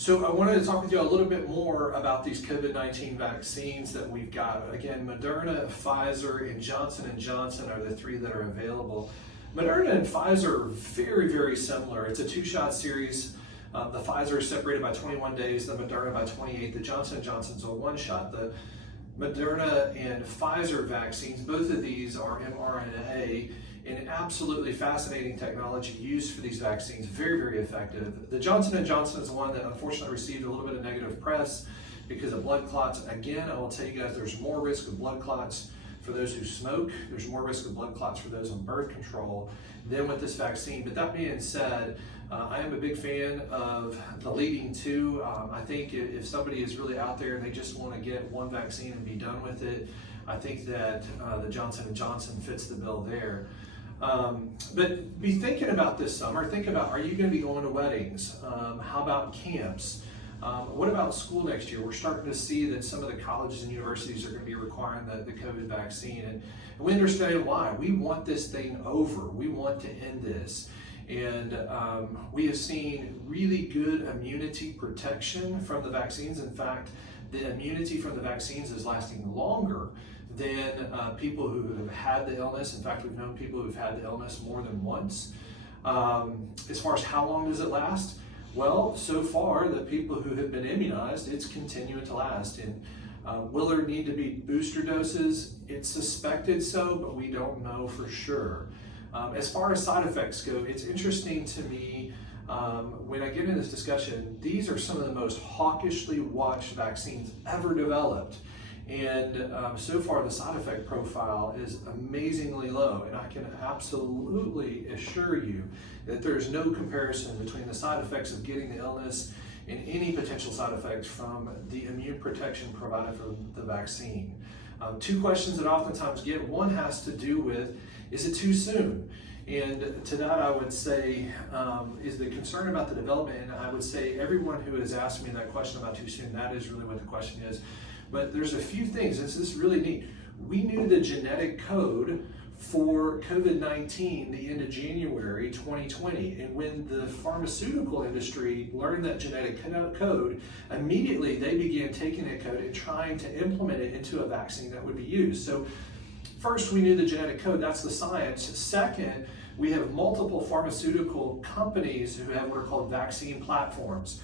So I wanted to talk with you a little bit more about these COVID-19 vaccines that we've got. Again, Moderna, Pfizer, and Johnson & Johnson are the three that are available. Moderna and Pfizer are very, very similar. It's a two-shot series. The Pfizer is separated by 21 days, the Moderna by 28. The Johnson & Johnson's a one-shot. The Moderna and Pfizer vaccines, both of these are MRNA, and absolutely fascinating technology used for these vaccines, very, very effective. The Johnson & Johnson is the one that unfortunately received a little bit of negative press because of blood clots. Again, I will tell you guys, there's more risk of blood clots for those who smoke. There's more risk of blood clots for those on birth control than with this vaccine. But that being said, I am a big fan of the leading two. I think if somebody is really out there and they just want to get one vaccine and be done with it, I think that the Johnson & Johnson fits the bill there. But be thinking about this summer. Think about, are you going to be going to weddings? How about camps? What about school next year? We're starting to see that some of the colleges and universities are going to be requiring the COVID vaccine. And we understand why. We want this thing over. We want to end this. And we have seen really good immunity protection from the vaccines. In fact, the immunity from the vaccines is lasting longer than people who have had the illness. In fact, we've known people who've had the illness more than once. As far as how long does it last? Well, so far, the people who have been immunized, it's continuing to last. And will there need to be booster doses? It's suspected so, but we don't know for sure. As far as side effects go, it's interesting to me when I get in this discussion, these are some of the most hawkishly watched vaccines ever developed. And so far, the side effect profile is amazingly low. And I can absolutely assure you that there's no comparison between the side effects of getting the illness and any potential side effects from the immune protection provided from the vaccine. Two questions that oftentimes get, one has to do with, is it too soon? And to that I would say, is the concern about the development, and I would say everyone who has asked me that question about too soon, that is really what the question is. But there's a few things, this is really neat. We knew the genetic code for COVID-19 the end of January 2020. And when the pharmaceutical industry learned that genetic code, immediately they began taking that code and trying to implement it into a vaccine that would be used. So first, we knew the genetic code, that's the science. Second, we have multiple pharmaceutical companies who have what are called vaccine platforms.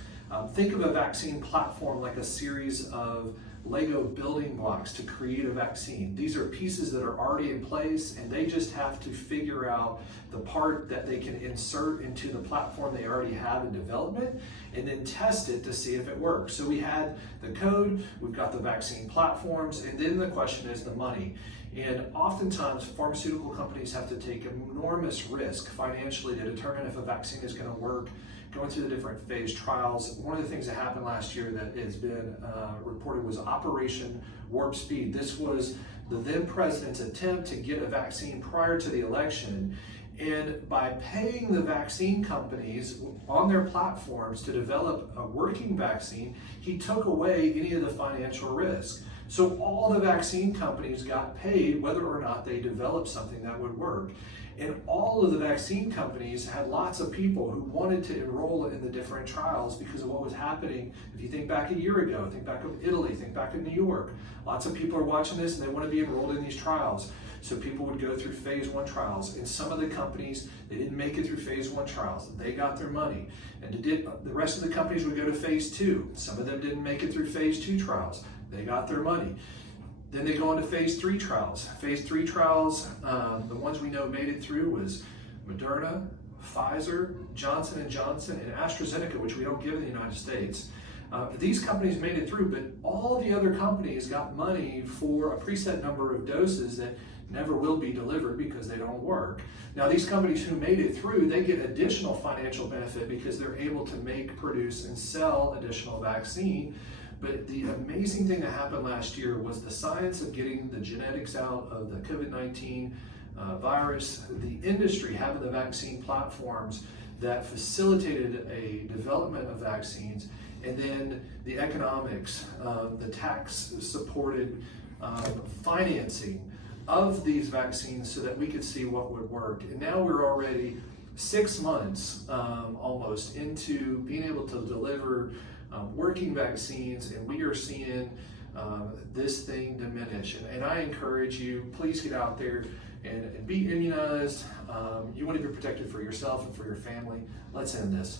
Think of a vaccine platform like a series of Lego building blocks to create a vaccine. These are pieces that are already in place, and they just have to figure out the part that they can insert into the platform they already have in development and then test it to see if it works. So we had the code, we've got the vaccine platforms, and then the question is the money. And oftentimes pharmaceutical companies have to take enormous risk financially to determine if a vaccine is going to work, going through the different phase trials. One of the things that happened last year that has been reported was Operation Warp Speed. This was the then president's attempt to get a vaccine prior to the election. And by paying the vaccine companies on their platforms to develop a working vaccine, he took away any of the financial risk. So all the vaccine companies got paid whether or not they developed something that would work. And all of the vaccine companies had lots of people who wanted to enroll in the different trials because of what was happening. If you think back a year ago, think back of Italy, think back of New York, lots of people are watching this and they want to be enrolled in these trials. So people would go through phase 1 trials, and some of the companies, they didn't make it through phase 1 trials. They got their money. And the rest of the companies would go to phase 2. Some of them didn't make it through phase 2 trials. They got their money. Then they go into phase 3 trials. Phase 3 trials, the ones we know made it through was Moderna, Pfizer, Johnson & Johnson, and AstraZeneca, which we don't give in the United States. These companies made it through, but all the other companies got money for a preset number of doses that never will be delivered because they don't work. Now, these companies who made it through, they get additional financial benefit because they're able to make, produce, and sell additional vaccine. But the amazing thing that happened last year was the science of getting the genetics out of the COVID-19 virus, the industry having the vaccine platforms that facilitated a development of vaccines, and then the economics, the tax-supported financing of these vaccines so that we could see what would work. And now we're already 6 months almost into being able to deliver working vaccines, and we are seeing this thing diminish. And I encourage you, please get out there and be immunized. You want to be protected for yourself and for your family. Let's end this.